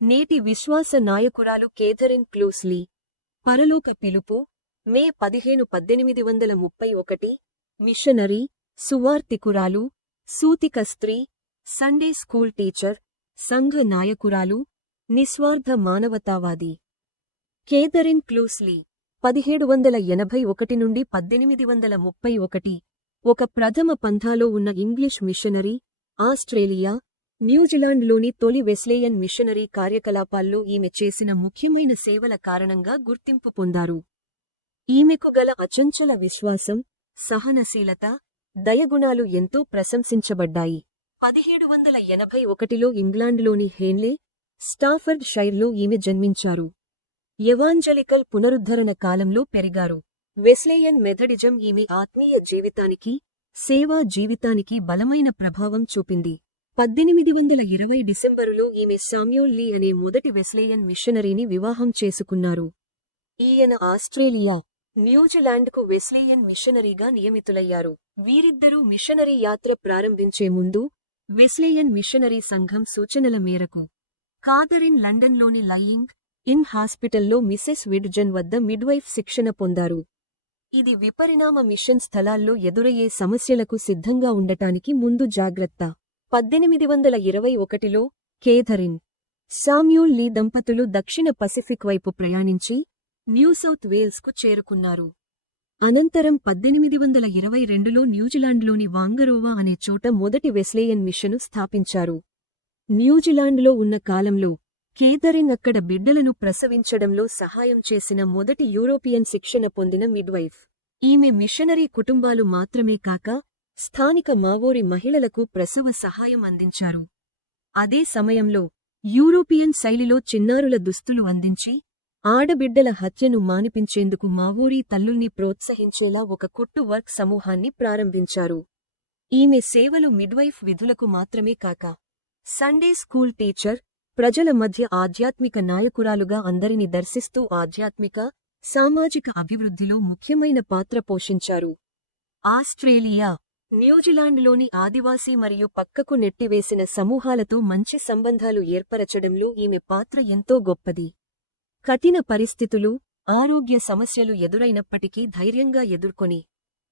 నేటి విశ్వాస నాయకురాలు కేథరిన్ క్లూస్లీ. పరలోక పిలుపు మే పదిహేను పద్దెనిమిది వందల ముప్పై ఒకటి. మిషనరీ సువార్తికురాలు సూతిక స్త్రీ సండే స్కూల్ టీచర్ సంఘ నాయకురాలు నిస్వార్థ మానవతావాది. కేథరిన్ క్లూస్లీ పదిహేడు వందల ఎనభై ఒకటి నుండి పద్దెనిమిది వందల ముప్పై ఒకటి. ఒక ప్రథమ పంథాలో ఉన్న ఇంగ్లీష్ మిషనరీ ఆస్ట్రేలియా న్యూజిలాండ్లోని తొలి వెస్లేయన్ మిషనరీ కార్యకలాపాల్లో ఈమె చేసిన ముఖ్యమైన సేవల కారణంగా గుర్తింపు పొందారు. ఈమెకు గల అచంచల విశ్వాసం సహనశీలత దయగుణాలు ఎంతో ప్రశంసించబడ్డాయి. పదిహేడు వందల ఎనభై ఒకటిలో ఇంగ్లాండ్లోని హేన్లే స్టాఫర్డ్ షైర్లో ఈమె జన్మించారు. ఎవాంజలికల్ పునరుద్ధరణ కాలంలో పెరిగారు. వెస్లేయన్ మెథడిజం ఈమె ఆత్మీయ జీవితానికి సేవా జీవితానికి బలమైన ప్రభావం చూపింది. పద్దెనిమిది వందల ఇరవై డిసెంబరులో ఈమె సామ్యూల్ లీ అనే మొదటి వెస్లేయన్ మిషనరీని వివాహం చేసుకున్నారు. ఈయన ఆస్ట్రేలియా న్యూజిలాండ్కు వెస్లేయన్ మిషనరీగా నియమితులయ్యారు. వీరిద్దరూ మిషనరీ యాత్ర ప్రారంభించే ముందు వెస్లేయన్ మిషనరీ సంఘం సూచనల మేరకు కాదరిన్ లండన్లోని లయింగ్ ఇన్ హాస్పిటల్లో మిసెస్ విడ్జన్ వద్ద మిడ్వైఫ్ శిక్షణ పొందారు. ఇది విపరిణామ మిషన్ స్థలాల్లో ఎదురయ్యే సమస్యలకు సిద్ధంగా ఉండటానికి ముందు జాగ్రత్త. పద్దెనిమిది వందల ఇరవై ఒకటిలో కేథరిన్ సామ్యూల్ లీ దంపతులు దక్షిణ పసిఫిక్ వైపు ప్రయాణించి న్యూసౌత్ వేల్స్కు చేరుకున్నారు. అనంతరం పద్దెనిమిది వందల ఇరవై రెండులో న్యూజిలాండ్లోని వాంగరోవా అనే చోట మొదటి వెస్లేయన్ మిషను స్థాపించారు. న్యూజిలాండ్లో ఉన్న కాలంలో కేథరిన్ అక్కడ బిడ్డలను ప్రసవించడంలో సహాయం చేసిన మొదటి యూరోపియన్ శిక్షణ పొందిన మిడ్వైఫ్. ఈమె మిషనరీ కుటుంబాలు మాత్రమే కాక స్థానిక మావోరి మహిళలకు ప్రసవ సహాయం అందించారు. అదే సమయంలో యూరోపియన్ శైలిలో చిన్నారుల దుస్తులు అందించి ఆడబిడ్డల హత్యను మానిపించేందుకు మావోరీ తల్లుల్ని ప్రోత్సహించేలా ఒక కుట్టు వర్క్ సమూహాన్ని ప్రారంభించారు. ఈమె సేవలు మిడ్వైఫ్ విధులకు మాత్రమే కాక సండే స్కూల్ టీచర్ ప్రజల మధ్య ఆధ్యాత్మిక నాయకురాలుగా అందరిని దర్శిస్తూ ఆధ్యాత్మిక సామాజిక అభివృద్ధిలో ముఖ్యమైన పాత్ర పోషించారు. ఆస్ట్రేలియా న్యూజిలాండ్లోని ఆదివాసీ మరియు పక్కకు నెట్టివేసిన సమూహాలతో మంచి సంబంధాలు ఏర్పరచడంలో ఈమె పాత్ర ఎంతో గొప్పది. కఠిన పరిస్థితులు ఆరోగ్య సమస్యలు ఎదురైనప్పటికీ ధైర్యంగా ఎదుర్కొని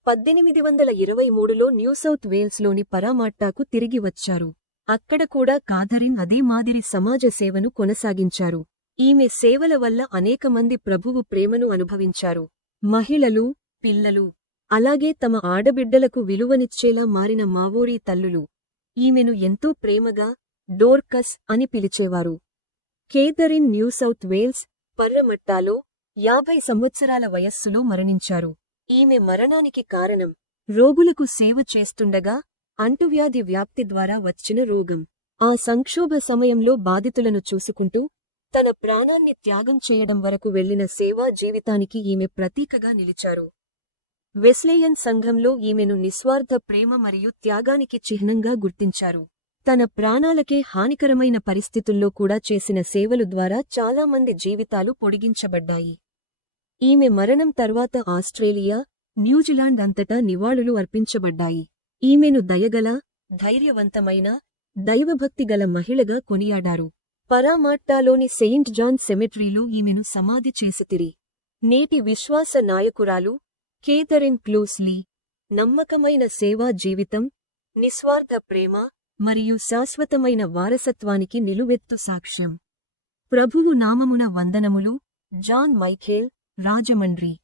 పద్దెనిమిది వందల ఇరవై మూడులో న్యూసౌత్ వేల్స్లోని పరామాట్టాకు తిరిగి వచ్చారు. అక్కడ కూడా కాథరిన్ అదే మాదిరి సమాజ సేవను కొనసాగించారు. ఈమె సేవల వల్ల అనేక మంది ప్రభువు ప్రేమను అనుభవించారు. మహిళలు పిల్లలు అలాగే తమ ఆడబిడ్డలకు విలువనిచ్చేలా మారిన మావోరీ తల్లులు. ఈమెను ఎంతో ప్రేమగా డోర్కస్ అని పిలిచేవారు. కేథరిన్ న్యూసౌత్ వేల్స్ పర్రమట్టాలో యాభై సంవత్సరాల వయస్సులో మరణించారు. ఈమె మరణానికి కారణం రోగులకు సేవ చేస్తుండగా అంటువ్యాధి వ్యాప్తి ద్వారా వచ్చిన రోగం. ఆ సంక్షోభ సమయంలో బాధితులను చూసుకుంటూ తన ప్రాణాన్ని త్యాగం చేయడం వరకు వెళ్ళిన సేవా జీవితానికి ఈమె ప్రతీకగా నిలిచారు. వెస్లేయన్ సంఘంలో ఈమెను నిస్వార్థ ప్రేమ మరియు త్యాగానికి చిహ్నంగా గుర్తించారు. తన ప్రాణాలకే హానికరమైన పరిస్థితుల్లో కూడా చేసిన సేవలు ద్వారా చాలామంది జీవితాలు పొడిగించబడ్డాయి. ఈమె మరణం తర్వాత ఆస్ట్రేలియా న్యూజిలాండ్ అంతటా నివాళులు అర్పించబడ్డాయి. ఈమెను దయగల ధైర్యవంతమైన దైవభక్తిగల మహిళగా కొనియాడారు. పరామాట్టాలోని సెయింట్ జాన్ సెమెట్రీలో ఈమెను సమాధి చేసితిరి. నేటి విశ్వాస నాయకురాలు కేథరిన్ క్లూస్లీ. నమ్మకమైన సేవా జీవితం నిస్వార్థ ప్రేమ మరియు శాశ్వతమైన వారసత్వానికి నిలువెత్తు సాక్ష్యం. ప్రభువు నామమున వందనములు జాన్ మైఖేల్ రాజమండ్రి.